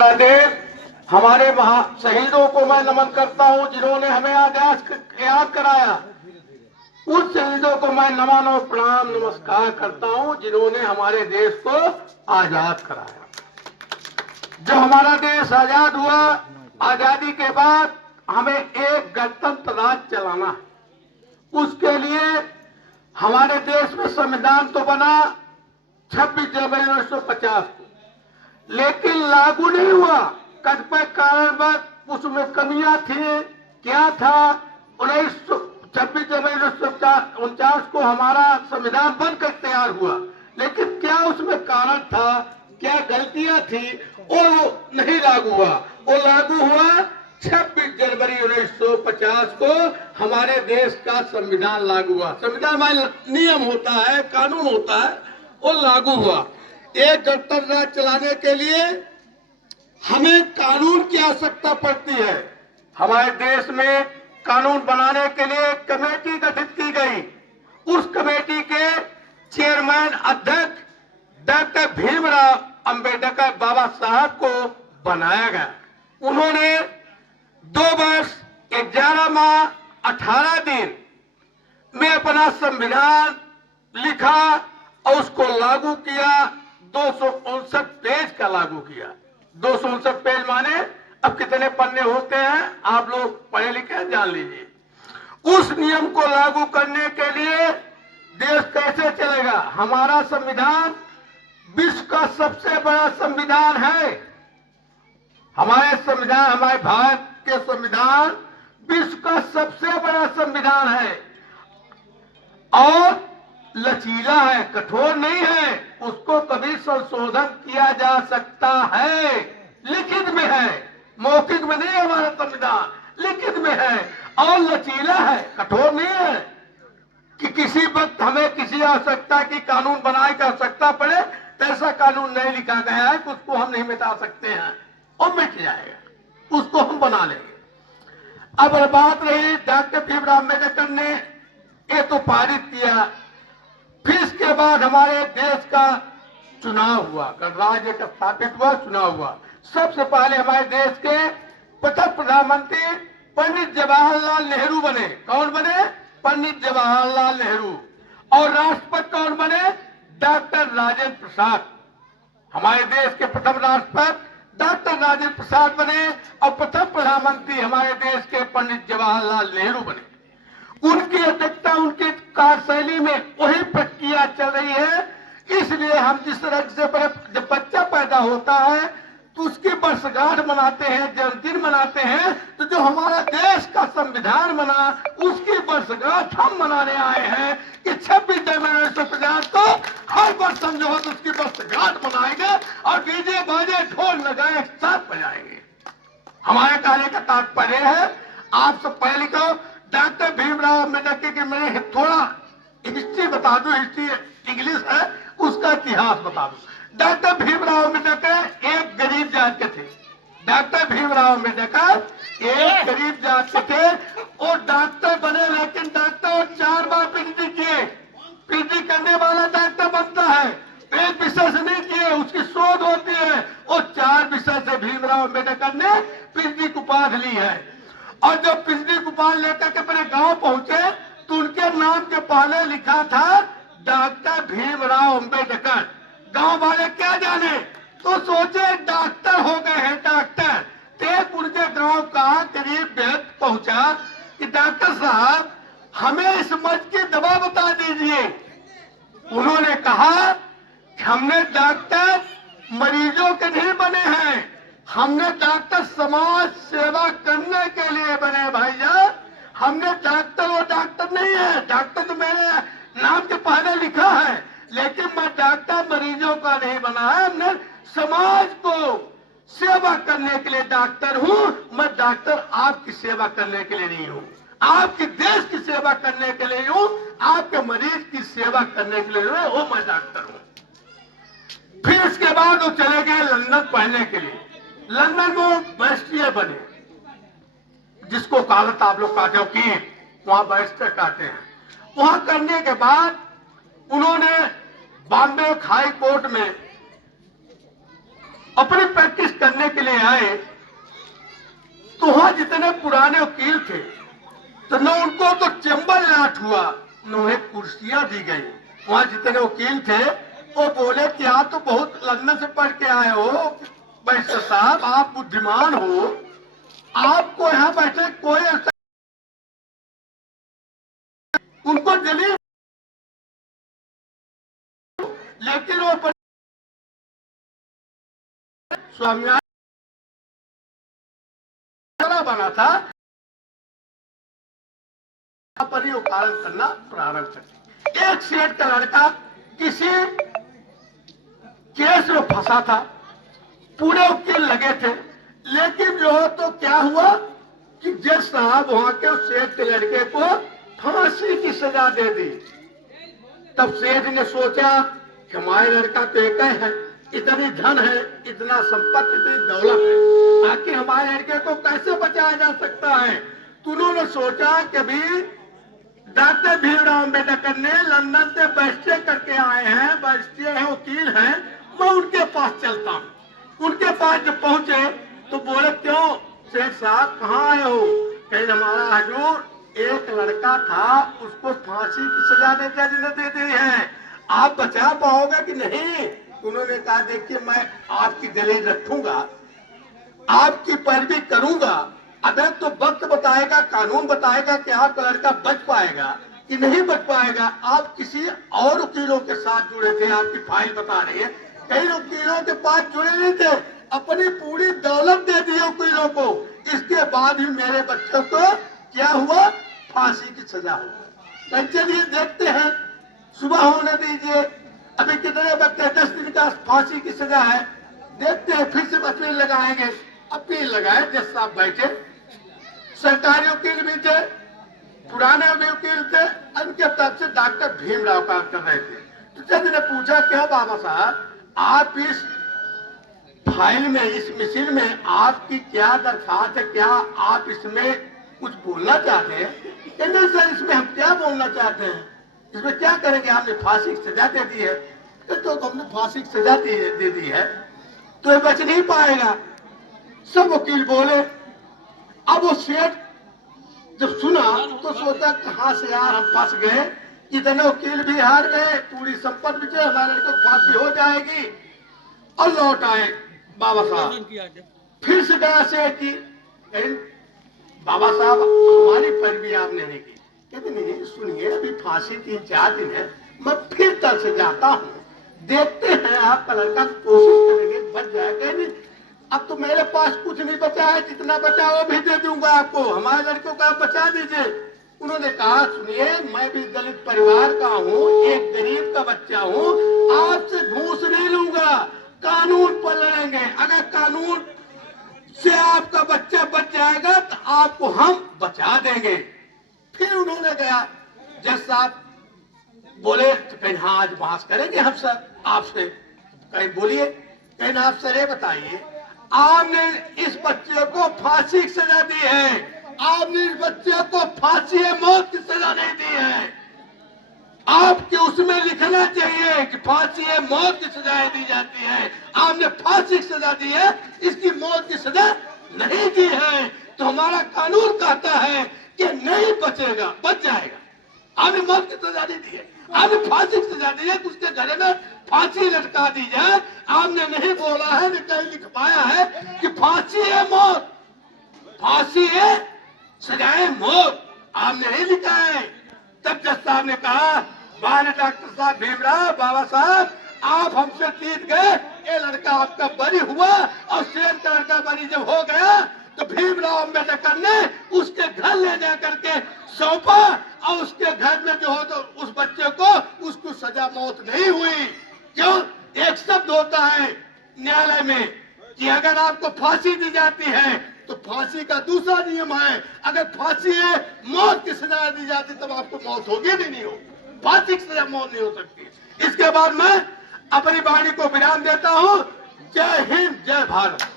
देश हमारे शहीदों को मैं नमन करता हूं जिन्होंने हमें आजाद याद कराया। उस शहीदों को मैं नमन और प्रणाम नमस्कार करता हूं जिन्होंने हमारे देश को आजाद कराया। जब हमारा देश आजाद हुआ, आजादी के बाद हमें एक गणतंत्र राज चलाना है। उसके लिए हमारे देश में संविधान तो बना 26 जनवरी 1950 को, लेकिन लागू नहीं हुआ। कतिपय कारणवश उसमें कमियां थी। क्या था? 26 जनवरी 1949 को हमारा संविधान बनकर तैयार हुआ, लेकिन क्या उसमें कारण था, क्या गलतियां थी, वो नहीं लागू हुआ। वो लागू हुआ 26 जनवरी 1950 को हमारे देश का संविधान लागू हुआ। संविधान में नियम होता है, कानून होता है, वो लागू हुआ। एक गणतंत्र राज चलाने के लिए हमें कानून की आवश्यकता पड़ती है। हमारे देश में कानून बनाने के लिए कमेटी गठित की गई। उस कमेटी के चेयरमैन अध्यक्ष डॉक्टर भीमराव अंबेडकर बाबा साहब को बनाया गया। उन्होंने 2 वर्ष 11 माह 18 दिन में अपना संविधान लिखा और उसको लागू किया। 259 पेज का लागू किया। 259 पेज माने अब कितने पन्ने होते हैं, आप लोग पढ़े लिखे जान लीजिए। उस नियम को लागू करने के लिए देश कैसे चलेगा? हमारा संविधान विश्व का सबसे बड़ा संविधान है। हमारे भारत के संविधान विश्व का सबसे बड़ा संविधान है और लचीला है, कठोर नहीं है। उसको कभी संशोधन किया जा सकता है। लिखित में है, मौखिक में नहीं। हमारा संविधान लिखित में है और लचीला है, कठोर नहीं है कि किसी वक्त हमें किसी आवश्यकता की कानून बनाने की आवश्यकता पड़े तो ऐसा कानून नहीं लिखा गया है कि उसको हम नहीं मिटा सकते हैं। वो मिट जाएगा, उसको हम बना लेंगे। अब बात रही डॉक्टर भीमराव अम्बेडकर ने ये तो पारित किया। फिर इसके बाद हमारे देश का चुनाव हुआ, गणराज्य का स्थापित हुआ, चुनाव हुआ। सबसे पहले हमारे देश के प्रथम प्रधानमंत्री पंडित जवाहरलाल नेहरू बने। कौन बने? पंडित जवाहरलाल नेहरू। और राष्ट्रपति कौन बने? डॉक्टर राजेंद्र प्रसाद। हमारे देश के प्रथम राष्ट्रपति डॉक्टर राजेंद्र प्रसाद बने और प्रथम प्रधानमंत्री हमारे देश के पंडित जवाहरलाल नेहरू बने। उनकी अध्यक्षता, उनकी कार्यशैली में वही प्रक्रिया चल रही है। इसलिए हम जिस तरह से जब बच्चा पैदा होता है तो उसकी वर्षगांठ मनाते हैं, जन्मदिन मनाते हैं, तो जो हमारा देश का संविधान बना उसकी वर्षगांठ हम मनाने आए हैं कि 26 जनवरी 1950 को हर वर्ष हम जो है तो उसकी वर्षगांठ मनाएंगे और डीजे बाजे ढोल नगाड़े एक साथ बजाएंगे। हमारे कहने का तात्पर्य है, आप सब पढ़े लिखो। डॉक्टर भीमराव अम्बेडकर के मैं थोड़ा हिस्ट्री बता दूं, हिस्ट्री इंग्लिश है, उसका इतिहास बता दूं। डॉक्टर भीमराव अम्बेडकर एक गरीब जात के थे। डॉक्टर भीमराव अम्बेडकर एक गरीब जात के थे और डॉक्टर बने, लेकिन डॉक्टर 4 बार पीएचडी किए। पीएचडी करने वाला डॉक्टर बनता है, एक विषय से नहीं किए, उसकी शोध होती है और 4 विषय से भीमराव अम्बेडकर ने पीएचडी की उपाधि ली है। और जब पीएचडी की उपाधि लेकर के अपने गांव पहुंचे तो उनके नाम के पहले लिखा था डॉक्टर भीमराव अम्बेडकर। गांव वाले क्या जाने, तो सोचे डॉक्टर हो गए हैं डॉक्टर। एक उनके गांव का करीब व्यक्ति पहुंचा कि डॉक्टर साहब हमें इस मर्ज की दवा बता दीजिए। उन्होंने कहा कि हमने डॉक्टर मरीजों के नहीं बने हैं, हमने डॉक्टर समाज सेवा करने के लिए बने भाईजान। हमने डॉक्टर और डॉक्टर नहीं है, डॉक्टर तो मेरे नाम के पहले लिखा है, लेकिन मैं डॉक्टर मरीजों का नहीं बना है। हमने समाज को सेवा करने के लिए डॉक्टर हूं। मैं डॉक्टर आपकी सेवा करने के लिए नहीं हूं, आपके देश की सेवा करने के लिए हूं, आपके मरीज की सेवा करने के लिए वो मैं डॉक्टर हूं। फिर इसके बाद वो चले गए लंदन पढ़ने के लिए। लंदन में बैरिस्टर बने, जिसको कालत आप लोग कहते हो कि वहां बैरिस्टर कहते हैं। वहां करने के बाद उन्होंने बॉम्बे हाई कोर्ट में अपनी प्रैक्टिस करने के लिए गए तो वहां जितने पुराने वकील थे तो न उनको तो चंबल लाट हुआ, न उन्हें कुर्सियां दी गई। वहां जितने वकील थे वो बोले कि आप तो बहुत लंदन से पढ़ के आए हो बैरिस्टर साहब, आप बुद्धिमान हो, आपको यहाँ बैठे कोई ऐसा उनको दलील, लेकिन वो स्वामी बना था पर ही वकालत करना प्रारंभ कर। एक सेठ का लड़का किसी केस में फंसा था, पूरे वकील लगे थे, लेकिन जो तो क्या हुआ कि जज साहब वहां के उस सेठ के लड़के को फांसी की सजा दे दी। तब सेठ ने सोचा कि हमारे लड़का तो एक है, इतनी धन है, इतना संपत्ति, इतनी दौलत है, आखिर हमारे लड़के को कैसे बचाया जा सकता है। तो उन्होंने सोचा कि अभी डॉक्टर भीमराव अम्बेडकर ने लंदन से बैरिस्टर करके आए हैं, बैरिस्टर हैं, वकील हैं, मैं उनके पास चलता हूँ। उनके पास जब पहुंचे तो बोले क्यों सेठ साहब कहाँ आए हो? कहीं हमारा हजूर एक लड़का था, उसको फांसी की सजा दे दी है, आप बचा पाओगे कि नहीं? उन्होंने कहा देखिए मैं आपकी दलील रखूंगा, आपकी पैरवी करूंगा, अगर तो वक्त बताएगा, कानून बताएगा कि आपका लड़का बच पाएगा कि नहीं बच पाएगा। आप किसी और वकीलों के साथ जुड़े थे, आपकी फाइल बता रही है, कई वकीलों के पास जुड़े नहीं थे, अपनी पूरी दौलत दे दी वकीलों को, इसके बाद भी मेरे बच्चों को क्या हुआ? फांसी की सजा हुआ। चलिए देखते हैं, सुबह होने दीजिए, अभी कितने वक्त है? 10 दिन का फांसी की सजा है, देखते हैं फिर से अपील लगाएंगे। अपील लगाए, जज साहब बैठे, सरकारी वकील भी थे, पुराने भी वकील थे, उनके तरफ से डॉक्टर भीमराव काम कर रहे थे। तो जज ने पूछा क्यों बाबा साहब आप इस फाइल में, इस मिसिल में आपकी क्या दरखास्त है, क्या आप इसमें कुछ बोलना चाहते हैं? नहीं सर, इसमें हम क्या बोलना चाहते हैं, इसमें क्या करेंगे? आपने फांसी की सजा दे दी है। तो हमने फांसी की सजा दे दी है तो ये बच नहीं पाएगा। सब वकील बोले। अब वो सेठ जब सुना तो सोचा कहां से यार हम फंस गए, इतने वकील भी हार गए, पूरी संपत्ति भी, हमारे को फांसी हो जाएगी। और लौट आए बाबा साहब, फिर से गया सेठ की, बाबा साहब हमारी पैरवी आपने नहीं की। कहते नहीं सुनिए, अभी फांसी 3-4 दिन है, मैं फिर कल से जाता हूँ, देखते हैं आपका लड़का, कोशिश करेंगे बच जाएगा। नहीं अब तो मेरे पास कुछ नहीं बचा है, जितना बचा वो भी दे दूंगा आपको, हमारे लड़कों का आप बचा दीजिए। उन्होंने कहा सुनिए मैं भी दलित परिवार का हूँ, एक गरीब का बच्चा हूँ, आपसे घूस नहीं लूंगा, कानून पर लड़ेंगे, अगर कानून से आपका बच्चा बच जाएगा तो आपको हम बचा देंगे। फिर उन्होंने गया, जज साहब बोले तो कहीं हाँ आज बहस करेंगे हम सर आपसे, कहीं बोलिए, कहीं आप सर ये बताइए आपने इस बच्चे को फांसी की सजा दी है, आपने इस बच्चे को फांसी मौत की सजा नहीं दी है, आपके उसमें लिखना चाहिए कि फांसी मौत की सजाएं दी जाती है, आपने फांसी की सजा दी है, इसकी मौत की सजा नहीं दी है। तो हमारा कानून कहता है कि नहीं बचेगा, बच जाएगा। आपने मौत की सजा नहीं दी है, आपने फांसी की सजा दी है, उसके गले में फांसी लटका दी जाए। आपने नहीं बोला है, नहीं कहीं लिखवाया है कि फांसी है मौत, फांसी है सजाए मौत, आपने नहीं लिखा है। तब जज साहब ने कहा माने डॉक्टर साहब भीमराव, बाबा साहब आप हमसे जीत गए, ये लड़का आपका बरी हुआ, और शेर का लड़का बरी जब हो गया तो भीमराव अम्बेडकर ने उसके घर ले जा करके सौंपा, और उसके घर में जो हो तो उस बच्चे को उसको सजा मौत नहीं हुई। क्यों? एक शब्द होता है न्यायालय में कि अगर आपको फांसी दी जाती है तो फांसी का दूसरा नियम है, अगर फांसी है मौत की सजा दी जाती तब आपको मौत होगी नहीं होगी, फांसी की सजा मौत नहीं हो सकती। इसके बाद मैं अपनी वाणी को विराम देता हूं। जय हिंद, जय भारत।